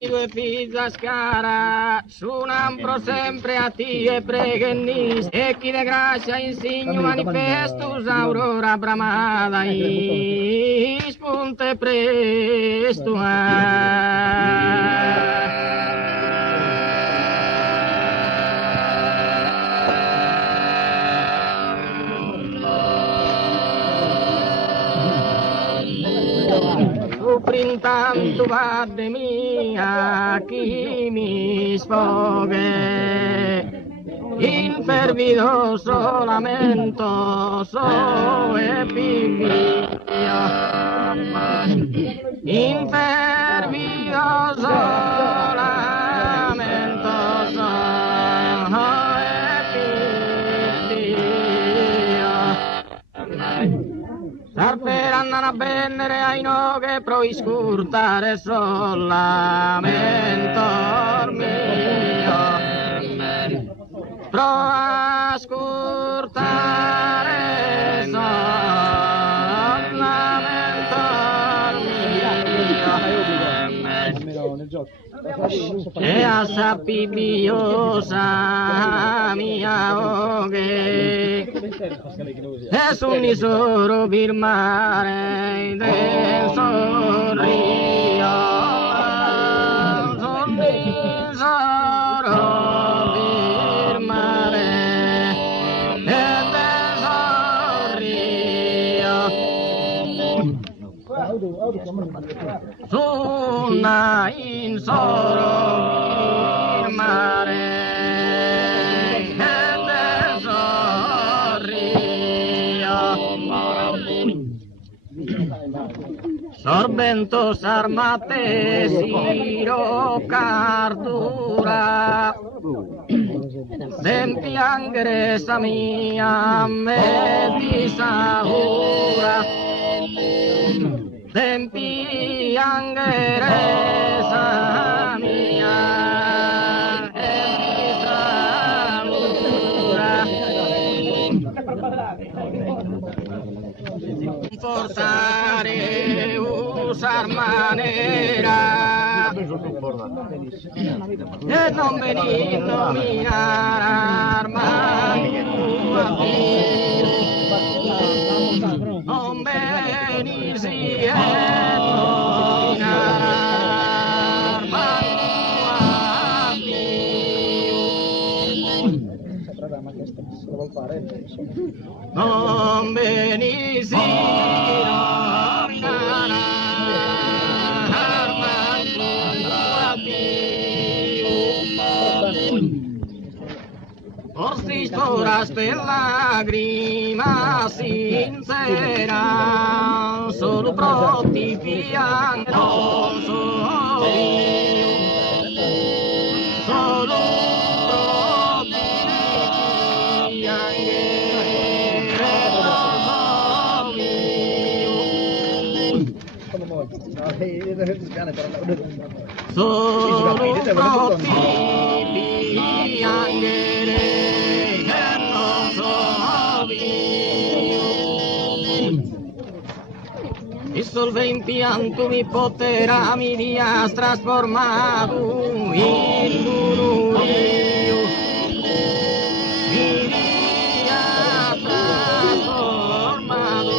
Due figlias cara, suonam sempre a ti e preghennis, e chi de gracia insigno manifestus aurora bramada, spunte presto. Printanto vadde mia chi mi sfoghe in fervidoso lamento so e pipio in fervidoso lamento so e pipio Sarperanno a bennere ai noghe pro iscurtare solamente mio pro ascoltare solamente mio e a sapibiosa mia oghe e sul nisoro firmare del sorrio sul nisoro firmare del sorrio suona in soro firmare Sorbentos armate siro cardura Dempiangere sa mia me disaura Dempiangere sa mia me disaura Forzare usar manera e non venir dominar armani non venir si e dominar non venir si Orsi sporas per lagrima sincera, solo pronti piango solo pronti solo pronti piangere Dissolve in pianto mi poterà mi dia trasformato in murmurio mi dia trasformato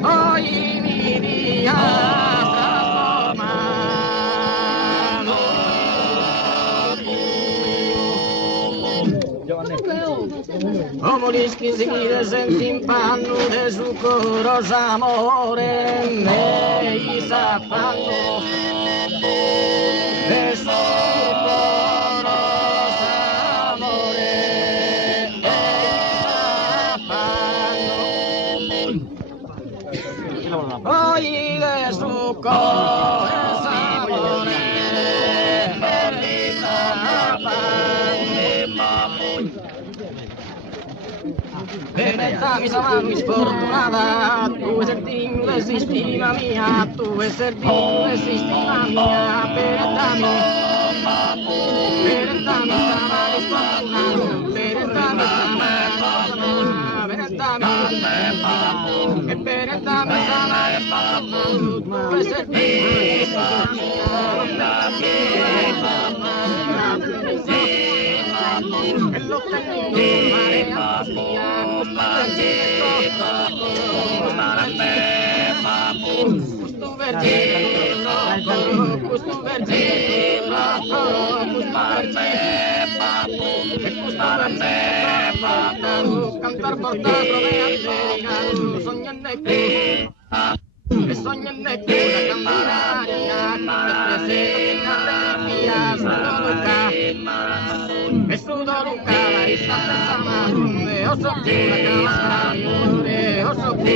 poi mi dia Omorischi si senti in panno de su corosa amore me sa fanno de su corosa amore me sa fanno poi de su corosa amore me sa Benetta mi salami sfortunata, tu sertim l'esistima mia, tu sertim l'esistima mia, Benetta mi salami sfortunata, Benetta mi salami Cantar por tanto de Americano, soñando que soñando que una campanaria, que se solo nunca, es sudo nunca, la isla sama, de oso pura camascario, de oso pura,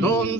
Don